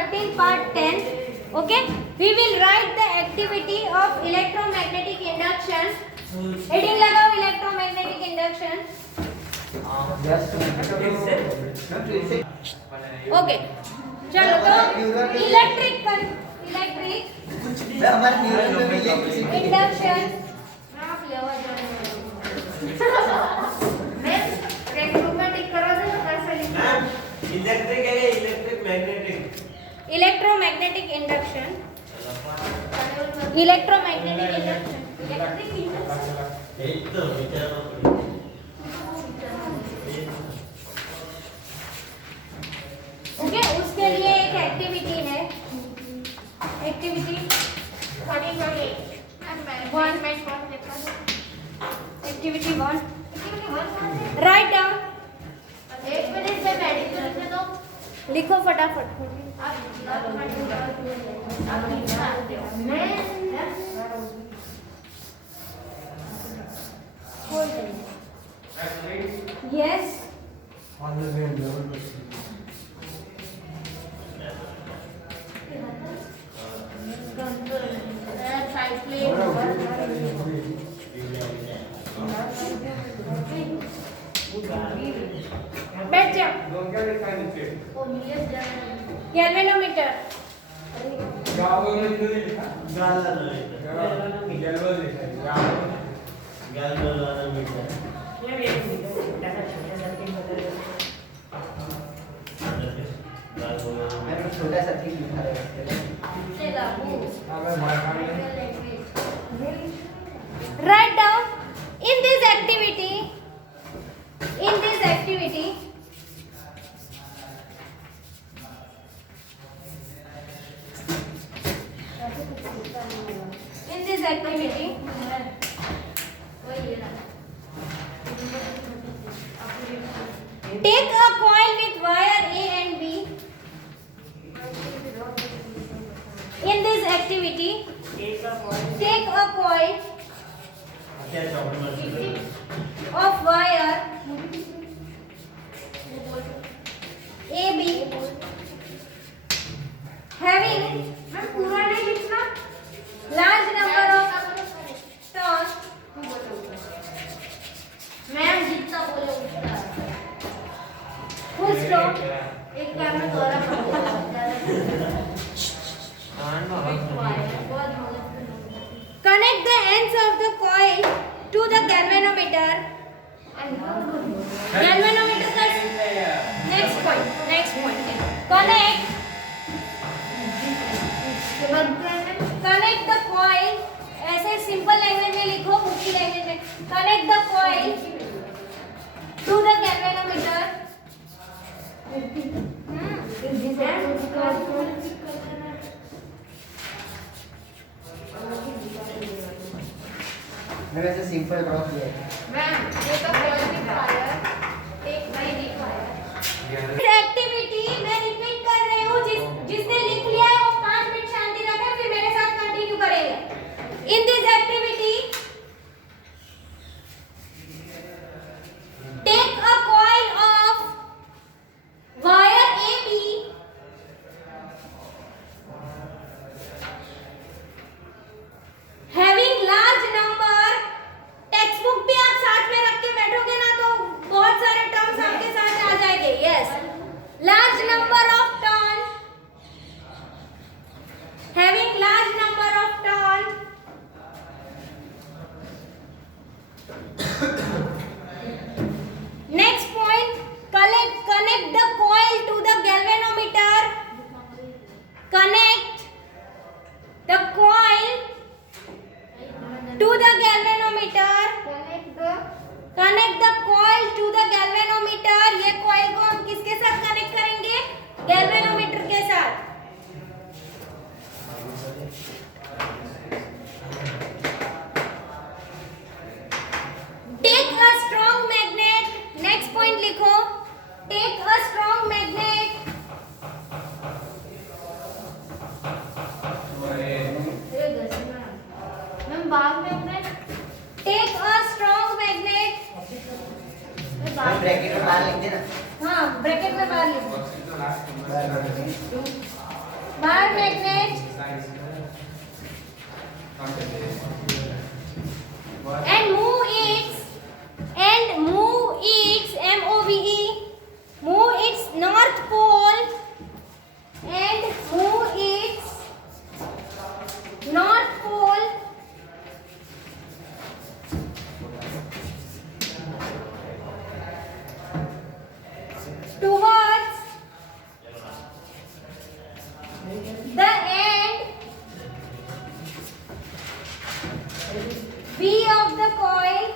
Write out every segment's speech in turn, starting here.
13 part 10. Okay, we will write the activity of electromagnetic induction. Heading लगाओ electromagnetic induction. Okay, चलो तो electric induction electric है electric magnetic electromagnetic induction electromagnetic induction एक तो विचार ओके उसके लिए एक एक्टिविटी है एक्टिविटी एक्टिविटी 1 राइट डाउन एक मिनट से मेडिकल लिखने दो लिखो फटाफट यस बैठ जाओ गैल्वेनोमीटर छोटा सा ठीक लिखा write down in this activity take a coil with wire A and B. In this activity take a coil of wire AB having पूरा नहीं लिखना large number of turns ma'am जितना बोले उतना full stop एक बार में दोहरा connect the ends of the coil to the galvanometer का next point connect the coil ऐसे सिंपल लैंग्वेज में लिखो बुक की लैंग्वेज में connect the coil to the galvanometer मैंने ऐसे सिंपल ड्रॉ किया है मैम ये तो पॉजिटिव फायर एक नहीं दिखाया एक्टिविटी मैं रिपीट कर रही हूँ जिसने लिख लिया है वो 5 मिनट शांति रखें फिर मेरे साथ कंटिन्यू करेंगे in this activity take a coil of wire AB having large number text book भी आप साथ में रख के बैठोगे ना तो बहुत सारे टर्म्स आपके साथ आ जाएंगे yes large number of turn having large number of turn next point connect the coil to the galvanometer connect the coil to the galvanometer connect the coil to the galvanometer ये coil को हम किसके साथ कनेक्ट करेंगे galvanometer के साथ take a strong magnet next point लिखो take a strong magnet ma'am बाग में अपने take a strong magnet bracket में बाहर लिख देना हाँ ब्रैकेट में बाहर लिखो bar magnet and move its move its north pole and move its north pole towards the end B of the coil.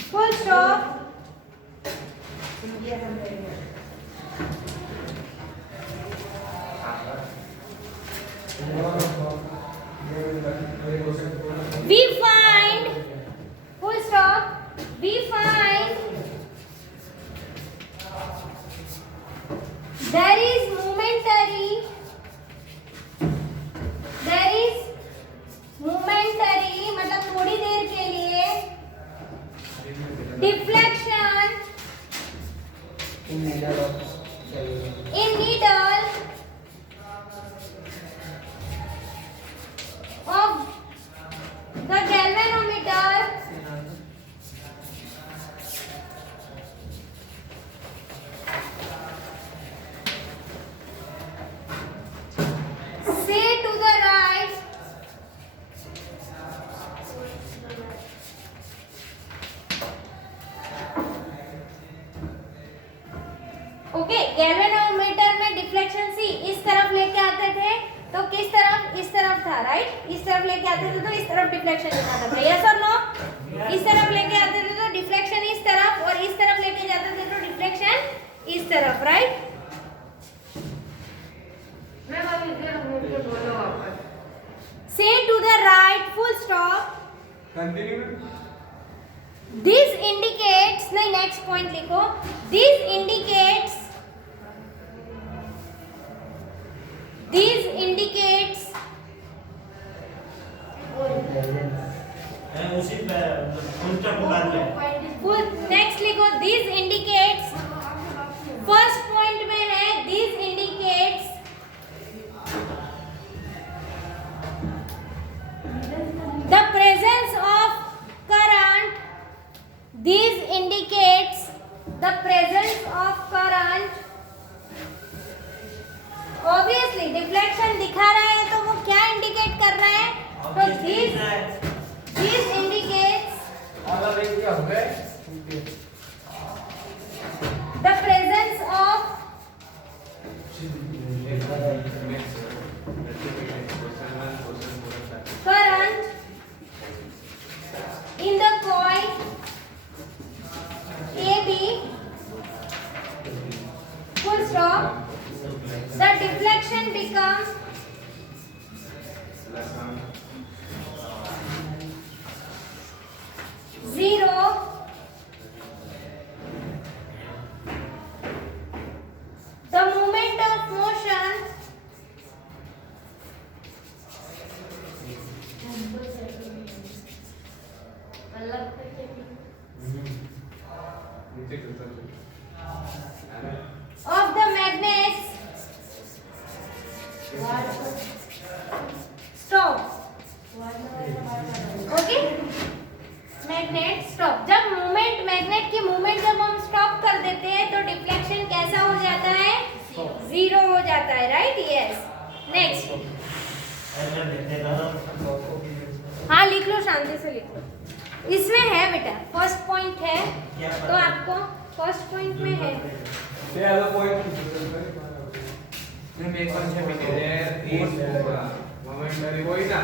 Full stop. We find, full stop, we find there is momentary मतलब थोड़ी देर के लिए deflection in needle of the galvanometer say to the right okay galvanometer में डिफ्लेक्शन सी इस तरफ लेके आते थे तो किस तरफ इस तरफ था राइट इस तरफ लेके आते थे तो इस तरफ डिफ्लेक्शन दिखाता था यस और नो इस तरफ लेके आते थे तो डिफ्लेक्शन इस तरफ और इस तरफ लेके जाते थे तो डिफ्लेक्शन इस तरफ राइट मैं बस इधर घूम के बोलो वापस से to the right full stop continue this indicates नहीं नेक्स्ट पॉइंट लिखो दिस इंडिकेट्स उसी पे फुल स्टॉप बाद में फुल नेक्स्ट लिखो दिस इंडिकेट्स फर्स्ट पॉइंट में है this indicates the presence of current this indicates the presence of current obviously deflection दिखा रहा है तो वो क्या इंडिकेट कर रहा है तो this indicates the presence of current in the coil AB full stop the deflection becomes zero the moment of motion of the magnets stop okay magnet stop जब मूवमेंट मैग्नेट की मूवमेंट जब हम स्टॉप कर देते हैं तो डिफ्लेक्शन कैसा हो जाता है जीरो हो जाता है राइट यस नेक्स्ट हाँ लिख लो शांति से लिख लो इसमें है बेटा फर्स्ट पॉइंट है तो आपको फर्स्ट पॉइंट में है ते आलो पॉइंट में कौन से मिले मोमेंटरी कोई ना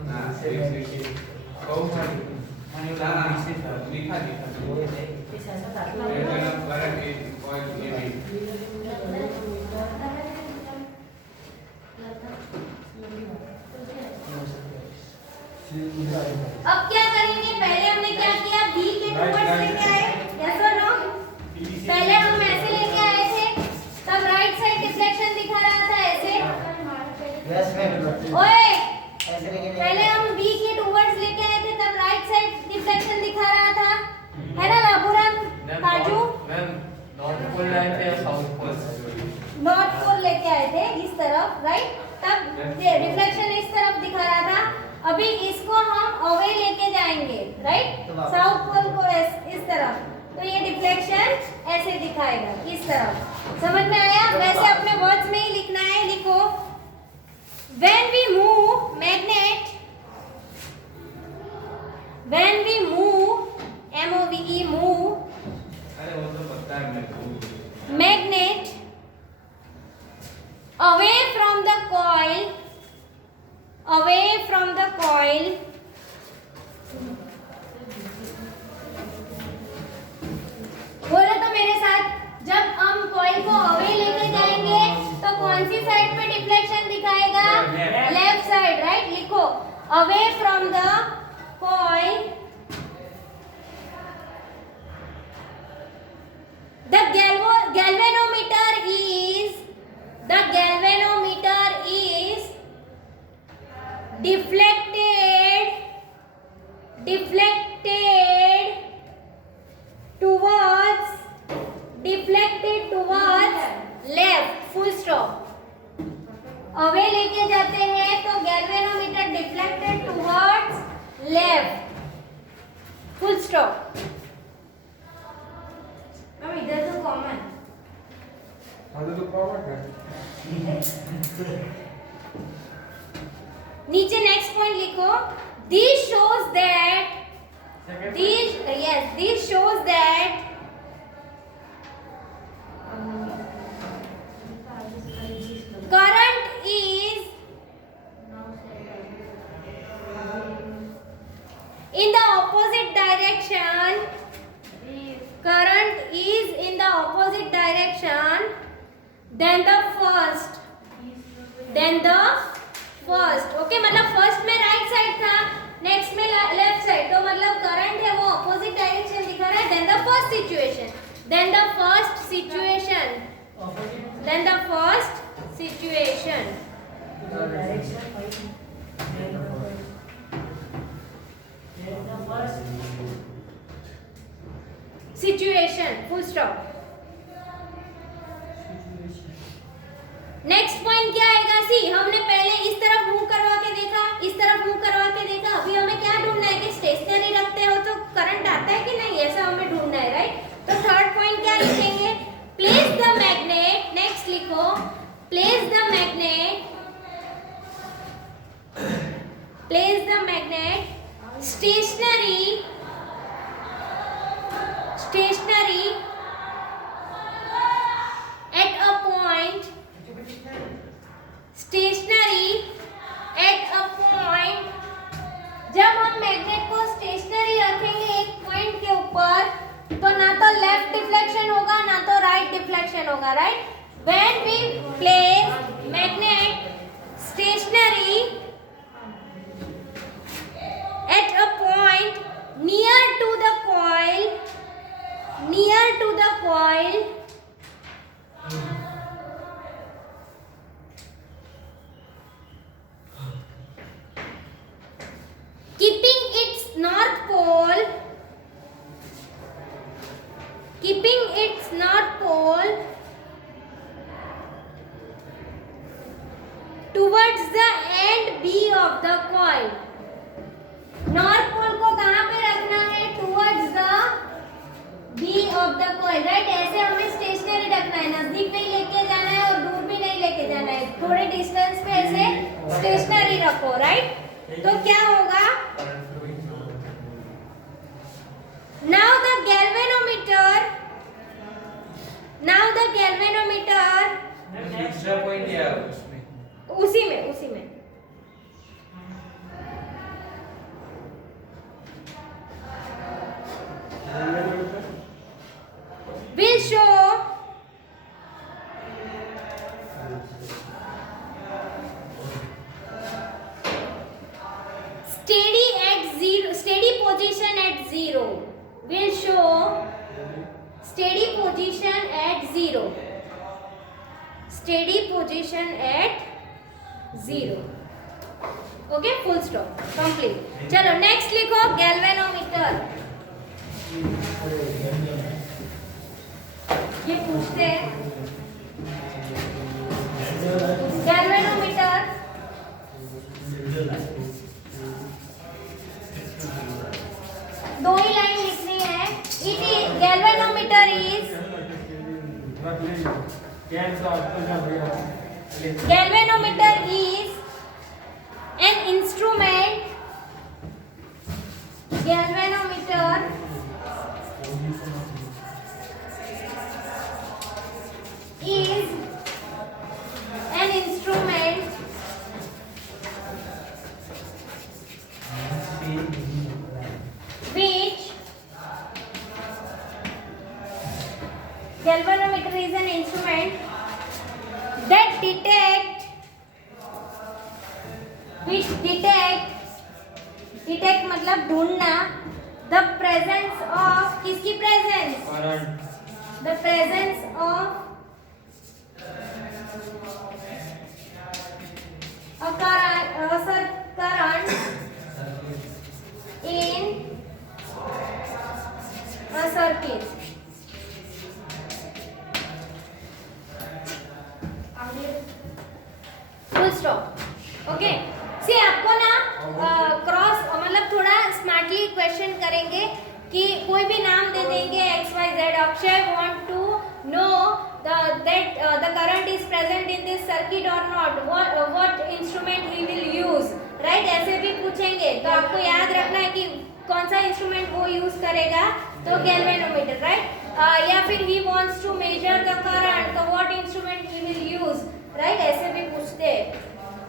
ना सही कौन सा मैंने लिखा अब क्या करेंगे पहले हमने क्या किया बी के टुवर्ड्स लेके आए यस और नो पहले हम ऐसे लेके आए थे तब राइट साइड डिफ्लेक्शन दिखा रहा था ऐसे यस मैम ओए ऐसे लेके पहले हम बी के टुवर्ड्स लेके आए थे तब राइट साइड डिफ्लेक्शन दिखा रहा था है ना बाबूराम काजू तरफ, राइट? तब रिफ्लेक्शन इस तरफ दिखा रहा था। अभी इसको हम अवे लेके जाएंगे, राइट? साउथ पोल को इस तरफ, तो ये डिफ्लेक्शन ऐसे दिखाएगा, इस तरफ। समझ में आया? वैसे अपने वर्ड्स में ही लिखना है, लिखो when we move magnet, when we move, M-O-V-E, move अरे वो तो पता है मेरे को। magnet away from the coil, away from the coil, बोलो तो मेरे साथ, जब हम कॉइल को अवे लेके जाएंगे तो कौन सी साइड पे डिफ्लेक्शन दिखाएगा? Left side, right? लिखो away from the coil, the galvanometer is deflected towards left, full stop। Away लेके जाते हैं तो galvanometer deflected towards left, full stop. Ma'am इधर तो कॉमन, आधा तो पावर है। नीचे नेक्स्ट पॉइंट लिखो, this shows that this shows that current is in the opposite direction, current is in the opposite direction than the first, okay? मतलब फर्स्ट में right side था, नेक्स्ट में लेफ्ट साइड, तो मतलब करंट है वो अपोजिट डायरेक्शन दिखा रहा है then the first situation, then the first situation, full stop. Next point क्या आएगा? सी, हमने पहले इस तरफ मूव करवा के देखा, इस तरफ मूव करवा के देखा। अभी हमें क्या ढूंढना है कि स्टेशनरी रखते हो तो करंट आता है कि नहीं, ऐसा हमें ढूंढना है, राइट? तो थर्ड पॉइंट क्या लिखेंगे? प्लेस द मैग्नेट, नेक्स्ट लिखो, place the magnet stationary at a point, जब हम मैग्नेट को स्टेशनरी रखेंगे एक पॉइंट के ऊपर, तो ना तो लेफ्ट डिफ्लेक्शन होगा ना तो राइट डिफ्लेक्शन होगा, right? When we place magnet stationary at a point near to the coil, keeping its north pole towards the end B of the coil। North pole को कहाँ पे रखना है? Towards the B of the coil, right? ऐसे हमें स्टेशनरी रखना है, नजदीक नहीं लेके जाना है और दूर भी नहीं लेके जाना है, थोड़े डिस्टेंस पे ऐसे स्टेशनरी रखो, राइट? तो क्या होगा? नाउ द गैल्वेनोमीटर दूसरा पॉइंट क्या है उसमें? उसी में will show steady position at zero, will show steady position at zero, okay? Full stop, complete. चलो नेक्स्ट लिखो, गैल्वेनोमीटर। ये पूछते हैं galvanometer galvanometer is an instrument. Galvanometer is an instrument which galvanometer is an instrument that detect मतलब ढूंढना the presence of किसकी presence current the presence of a current in a circuit. Full stop. Okay. See आपको ना क्रॉस मतलब थोड़ा smartly question करेंगे कि कोई भी नाम दे देंगे XYZ. Akshay want to know that the current is present in this circuit or not. What instrument he will use. Right? ऐसे भी पूछेंगे तो आपको याद रखना है कि कौन सा इंस्ट्रूमेंट वो यूज करेगा तो गैल्वेनोमीटर. राइट? या फिर he wants to measure the current तो what instrument he will use. Right? ऐसे भी पूछते हैं.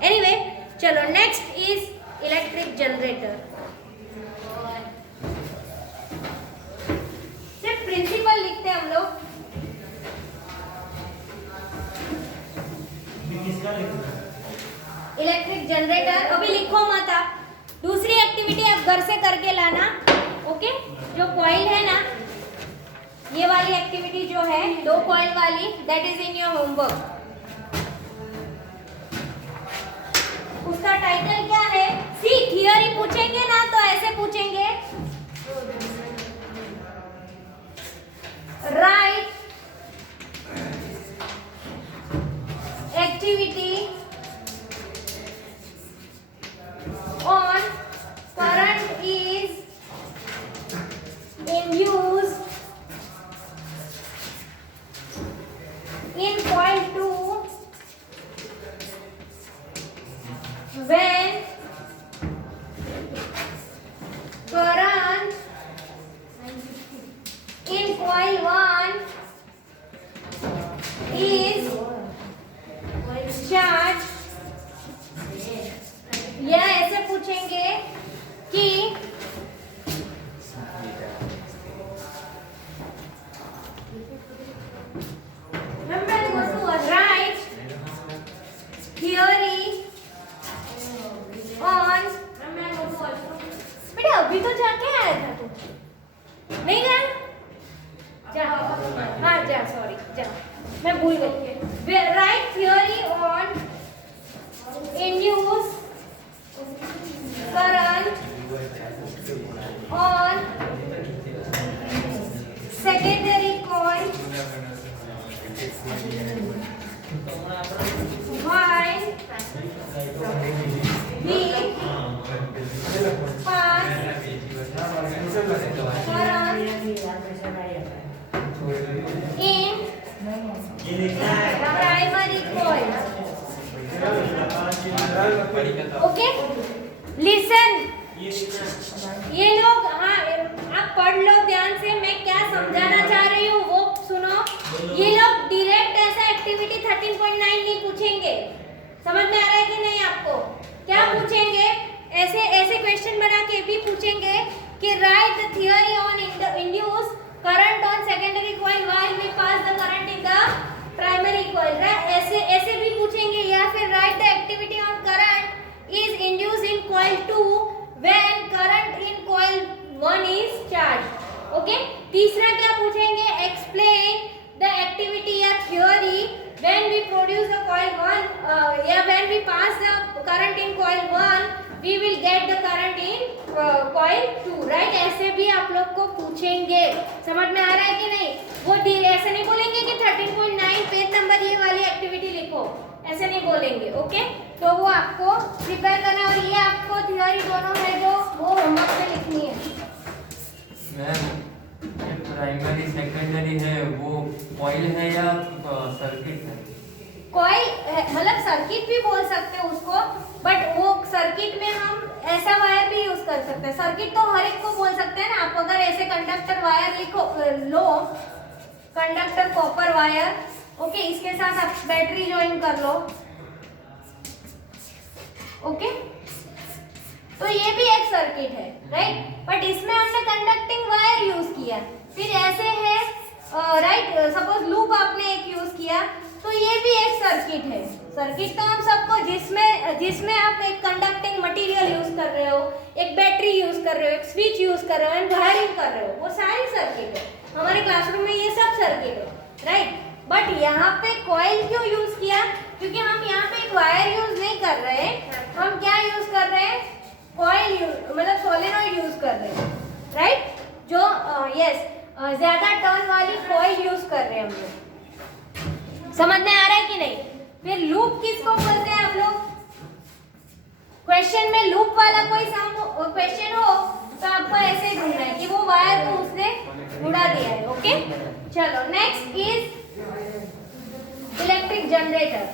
Anyway, चलो नेक्स्ट इज इलेक्ट्रिक जनरेटर. सिर्फ प्रिंसिपल लिखते हैं हम लोग. किसका लिखना है? इलेक्ट्रिक जनरेटर अभी लिखो मत आप. दूसरी एक्टिविटी आप घर से करके लाना. ओके? जो कॉइल है ना ये वाली एक्टिविटी जो है 2 कॉइल वाली that is in your homework. उसका टाइटल क्या है? सी थियरी पूछेंगे ना तो ऐसे पूछेंगे. Right activity on current is induced in coil 2 when current in coil 1 is charged. या ऐसे पूछेंगे कि राइट थियरी ऑन. बेटा अभी तो जाके आया था तू. नहीं गया? जा. हाँ जा. सॉरी जा मैं भूल गई. Right theory on induce current on secondary coil while we pass current in ये लिखना है. primary coil. Okay? Listen. ये लोग हाँ आप पढ़ लो ध्यान से. मैं क्या समझाना चाह रही हूँ वो सुनो. ये लोग डायरेक्ट ऐसा एक्टिविटी 13.9 नहीं पूछेंगे. समझ में आ रहा है कि नहीं आपको? क्या पूछेंगे? ऐसे ऐसे क्वेश्चन बना के भी पूछेंगे कि write the theory on induce current on secondary coil while we pass the current in the primary coil. ऐसे ऐसे भी पूछेंगे. या फिर write the activity on current is induced in coil 2 when current in coil 1 is charged. Okay? तीसरा क्या पूछेंगे? Explain the activity या theory when we produce the coil 1 या when we pass the current in coil 1 we will get the current in coil 2. right? ऐसे भी आप लोग को पूछेंगे. समझ में आ रहा है कि नहीं? वो ऐसे नहीं बोलेंगे कि 13.9 पेज नंबर ये वाली एक्टिविटी लिखो. ऐसे नहीं बोलेंगे. ओके? तो वो आपको प्रिपेयर करना. और ये आपको थियरी दोनों है जो वो होमवर्क में लिखनी है. मैम प्राइमरी सेकेंडरी वाली है वो कॉइल है या सर्किट है? कॉइल मतलब सर्किट भी बोल सकते हैं उसको, बट वो सर्किट में हम ऐसा वायर भी यूज कर सकते हैं। सर्किट तो हर एक को बोल सकते हैं ना। आप अगर ऐसे कंडक्टर वायर लिखो लो, कंडक्टर कॉपर वायर, ओके, इसके साथ आप बैटरी ज्वाइन कर लो, ओके, तो ये भी एक सर्किट है, राइट। बट इसमें हमने कंडक्टिंग वायर यूज किया। फिर ऐसे है, राइट, सपोज लूप आपने एक यूज किया, तो ये भी एक सर्किट है। सर्किट तो हम सबको जिसमें आप एक कंडक्टिंग मटेरियल यूज कर रहे हो, एक बैटरी यूज कर रहे हो, एक स्विच यूज कर रहे हो एंड वायरिंग कर रहे हो, वो सारी सर्किट है। हमारे क्लासरूम में ये सब सर्किट है, राइट। बट यहाँ पे कॉइल क्यों यूज किया? क्योंकि हम यहाँ पे एक वायर यूज नहीं कर रहे हैं, हम क्या यूज कर रहे हैं? कॉइल मतलब सोलेनॉइड यूज कर रहे हैं, राइट। जो यस ज्यादा टर्न वाली कॉइल यूज कर रहे हैं हम लोग। समझ में आ रहा है कि नहीं? फिर लूप किसको बोलते हैं आप लोग? क्वेश्चन में लूप वाला कोई क्वेश्चन हो तो आपको ऐसे ढूंढना है कि वो वायर को उसने उड़ा दिया है, ओके। चलो नेक्स्ट इज इलेक्ट्रिक जनरेटर।